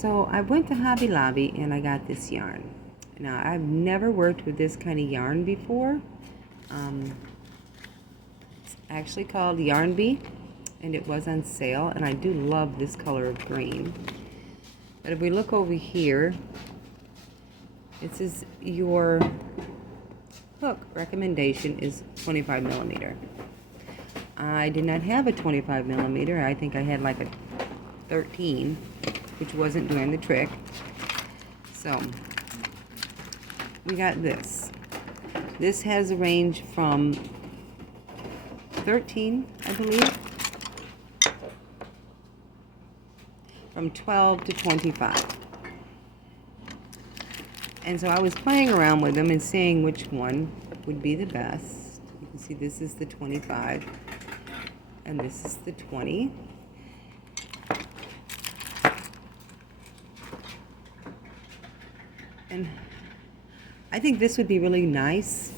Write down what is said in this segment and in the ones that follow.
So I went to Hobby Lobby and I got this yarn. Now I've never worked with this kind of yarn before. It's actually called Yarn Bee, and it was on sale, and I do love this color of green. But if we look over here, it says your hook recommendation is 25 millimeter. I did not have a 25 millimeter. I think I had like a 13, which wasn't doing the trick. So we got this. This has a range from 13, I believe, from 12 to 25. And so I was playing around with them and seeing which one would be the best. You can see this is the 25 and this is the 20. And I think this would be really nice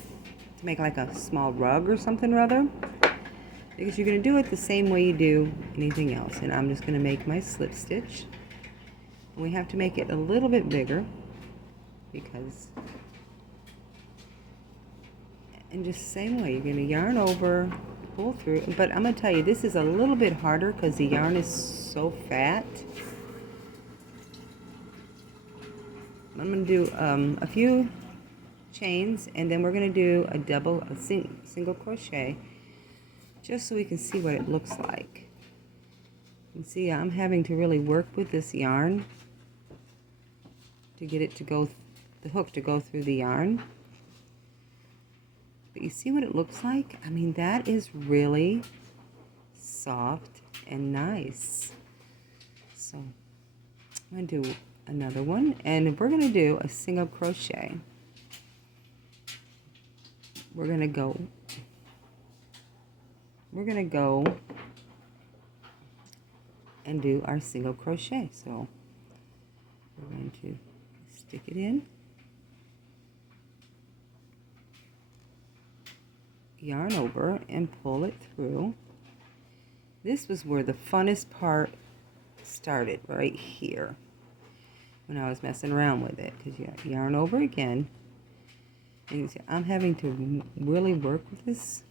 to make like a small rug or something rather, because you're going to do it the same way you do anything else. And I'm just going to make my slip stitch. And we have to make it a little bit bigger because, and just the same way, you're going to yarn over, pull through. But I'm going to tell you, this is a little bit harder because the yarn is so fat. I'm going to do a few chains, and then we're going to do a single crochet, just so we can see what it looks like. You can see I'm having to really work with this yarn to get it to go, the hook to go through the yarn. But you see what it looks like? I mean, that is really soft and nice. So I'm going to do another one, and we're going to do a single crochet. We're going to go and do our single crochet. So we're going to stick it in, yarn over, and pull it through. This was where the funnest part started, right here, when I was messing around with it, because you yarn over again. And you see, I'm having to really work with this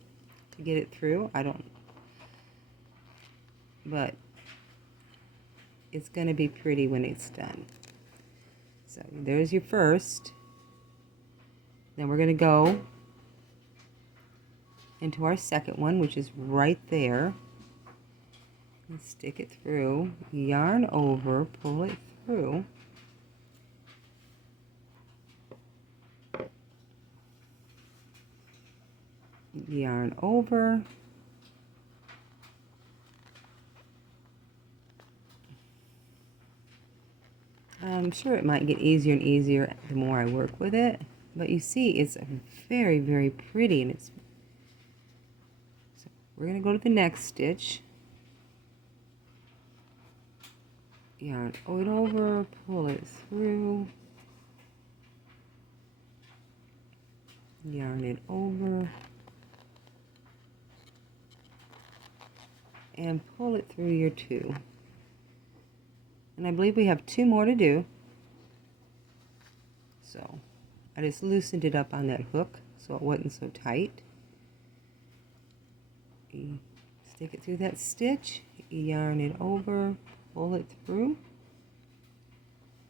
to get it through. But it's going to be pretty when it's done. So there's your first. Then we're going to go into our second one, which is right there. And stick it through, yarn over, pull it through. Yarn over, I'm sure it might get easier and easier the more I work with it, but you see it's very, very pretty. And it's, so we're going to go to the next stitch, yarn it over, pull it through, yarn it over, and pull it through your two. And I believe we have two more to do. So I just loosened it up on that hook so it wasn't so tight. You stick it through that stitch, yarn it over, pull it through.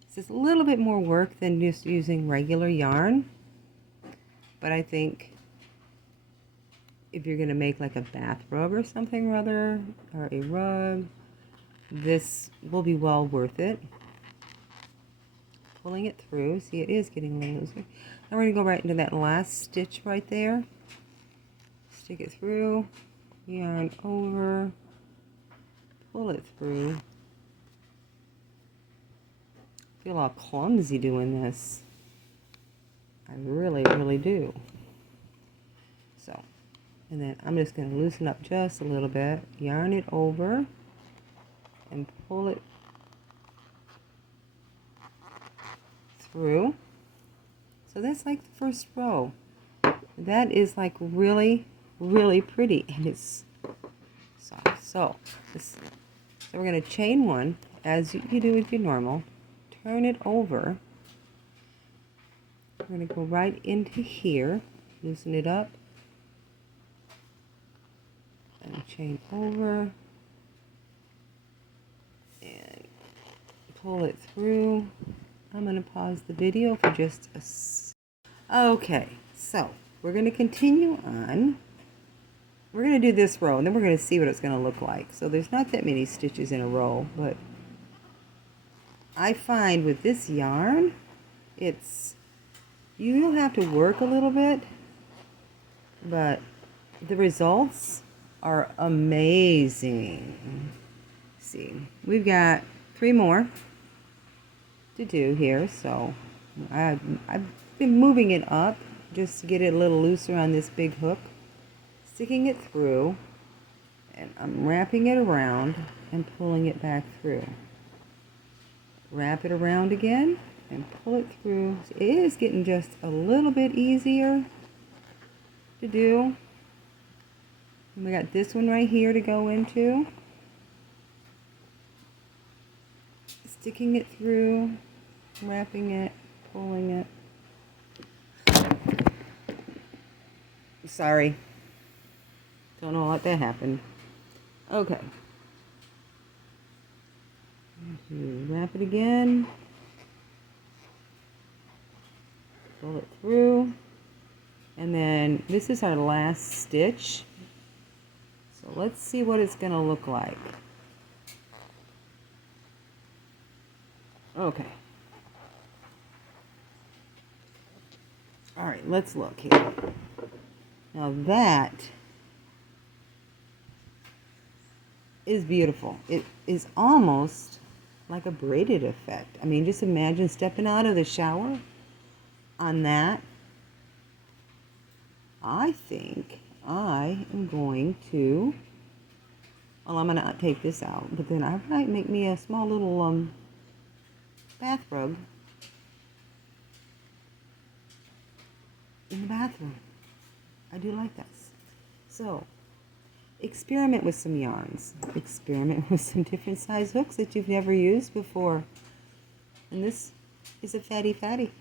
This is a little bit more work than just using regular yarn, but I think if you're going to make like a bath rug or something rather, or a rug, this will be well worth it. Pulling it through. See, it is getting a little looser. Now we're going to go right into that last stitch right there. Stick it through, yarn over, pull it through. I feel all clumsy doing this. I really, really do. So, and then I'm just going to loosen up just a little bit, yarn it over, and pull it through. So that's like the first row. That is like really, really pretty, and it's soft. So we're going to chain one as you do with your normal. turn it over. We're going to go right into here, loosen it up, and chain over, and pull it through. I'm going to pause the video for just a Okay, so we're going to continue on. We're going to do this row, and then we're going to see what it's going to look like. So there's not that many stitches in a row, but I find with this yarn, you'll have to work a little bit, but the results are amazing. Let's see, we've got 3 more to do here, so I've been moving it up just to get it a little looser on this big hook, sticking it through, and I'm wrapping it around and pulling it back through. Wrap it around again and pull it through. It is getting just a little bit easier to do. And we got this one right here to go into. Sticking it through, wrapping it, pulling it. Sorry. Don't know what that happened. Okay. Wrap it again. Pull it through. And then this is our last stitch. So let's see what it's going to look like. Okay. All right, let's look here. Now that is beautiful. It is almost like a braided effect. I mean, just imagine stepping out of the shower on that. I think I am going to, well, I'm going to take this out, but then I might make me a small little bath rug in the bathroom. I do like this. So, experiment with some yarns. Experiment with some different size hooks that you've never used before. And this is a fatty fatty.